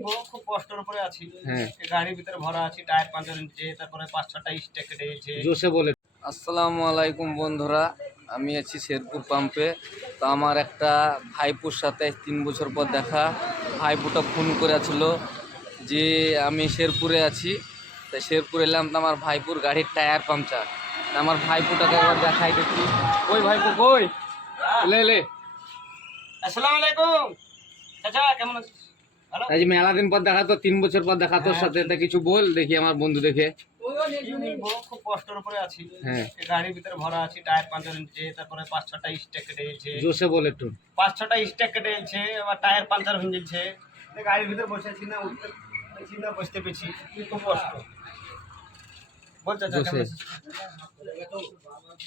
নিব, খুব কষ্টের উপরে আছি। হ্যাঁ, এই গাড়ির ভিতরে ভরা আছি, টায়ার পাঞ্চার হয়েছে, তারপরে 5-6টা স্টেক কেটে গেছে। জোসে বলে। আসসালামু আলাইকুম বন্ধুরা, আমি আছি শেরপুর পাম্পে। তো আমার একটা ভাইপুর সাথে 3 বছর পর দেখা। ভাইপুটা ফোন করেছিল যে আমি শেরপুরে আছি, তাই শেরপুর এলাম। তো আমার ভাইপুর গাড়ির টায়ার পাংচার। আমার ভাইপুটাকে একবার দেখাই দেখি। ওই ভাইপু কই, লে লে। আসসালামু আলাইকুম চাচা, কেমন আছিস? ভালো। আজ মেলা দিন পর দেখা, তো 3 বছর পর দেখা তোর সাথে। তা কিছু বল দেখি আমার বন্ধু দেখে। নিব, খুব কষ্টের উপরে আছি। হ্যাঁ, এই গাড়ির ভিতরে ভরা আছি, টায়ার পাঞ্চার হয়েছে, তারপরে 5-6টা স্টেক কেটে গেছে। জোসে বল একটু। 5-6টা স্টেক কেটে গেছে, আবার টায়ার পাঞ্চার হয়ে যাচ্ছে। এই গাড়ির ভিতরে বসে আছি না, উঠতে পেরেছি না, বসতে পেরেছি, খুব কষ্ট। বল চাচা, জোসে। কেমন আছিস?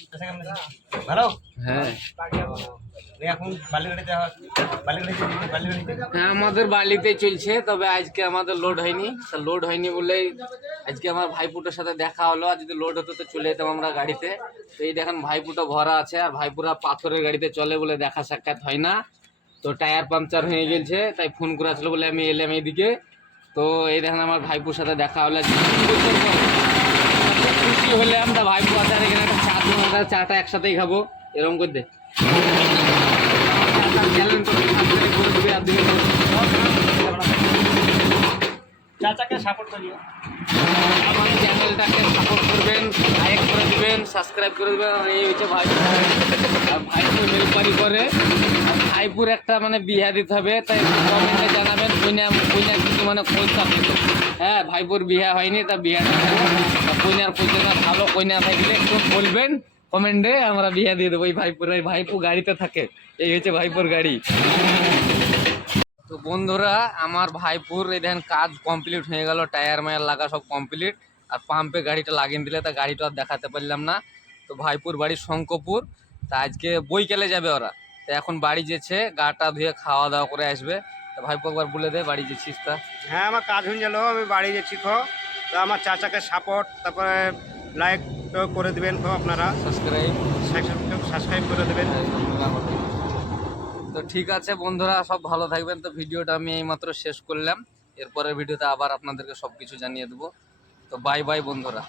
চাচা কেমন আছিস? ভালো। হ্যাঁ এই এখন বালিগাড়িতে হ্যাঁ, আমাদের বালিতে চলছে, তবে আজকে আমাদের লোড হয়নি। লোড হয়নি বলেই আজকে আমার ভাইপুটার সাথে দেখা হলো। আর যদি লোড হতো তো চলে যেতাম আমরা গাড়িতে। তো এই দেখেন ভাইপুটা ভরা আছে, আর ভাইপুরা পাথরের গাড়িতে চলে বলে দেখা সাক্ষাৎ হয় না। তো টায়ার পাংচার হয়ে গেছে, তাই ফোন করে আসলো বলে আমি এলাম এইদিকে। তো এই দেখেন আমার ভাইপুর সাথে দেখা হলো। খুশি হলে আমরা ভাইপু আছে, আর এখানে একটা চা দেবো, আমরা চাটা একসাথেই খাবো। এরকম করে দে। চাচাকে সাপোর্ট করিও। আমার চ্যানেলটাকে সাপোর্ট করবেন, লাইক করে দিবেন, সাবস্ক্রাইব করে দেবেন। আর এই হচ্ছে ভাইপুর। আর ভাইপুর হেল্পারি করে। আর ভাইপুর একটা মানে বিয়া দিতে হবে, তাই কমেন্টে জানাবেন। কইনা কিন্তু মানে খোঁজ থাকবে। হ্যাঁ, ভাইপুর বিয়া হয়নি, তা বিয়াটা কইনার পর্যন্ত ভালো কইনা থাকলে একটু বলবেন কমেন্টে, আমরা বিয়া দিয়ে দেবো। এই ভাইপুর, এই ভাইপুর গাড়িতে থাকে। এই হচ্ছে ভাইপুর গাড়ি। তো বন্ধুরা, আমার ভাইপুর এই দেখেন কাজ কমপ্লিট হয়ে গেল, টায়ার মায়ার লাগা সব কমপ্লিট। আর পাম্পে গাড়িটা লাগিয়ে দিলে, তা গাড়িটা আর দেখাতে পারলাম না। তো ভাইপুর বাড়ি শঙ্করপুর। তা আজকে বইকালে যাবে ওরা। তো এখন বাড়ি যেছে, গাটা ধুয়ে খাওয়া দাওয়া করে আসবে। তো ভাইপু একবার বলে দে বাড়ি যেছিস তা। হ্যাঁ, আমার কাজ হয়ে গেল, আমি বাড়ি যাচ্ছি। তো আমার চাচাকে সাপোর্ট, তারপরে লাইক করে দেবেন, তো আপনারা সাবস্ক্রাইব করে দেবেন। তো ঠিক আছে বন্ধুরা, সব ভালো থাকবেন। তো ভিডিওটা আমি এইমাত্র শেষ করলাম। এরপরের ভিডিওতে আবার আপনাদেরকে সব কিছু জানিয়ে দেবো। তো বাই বাই বন্ধুরা।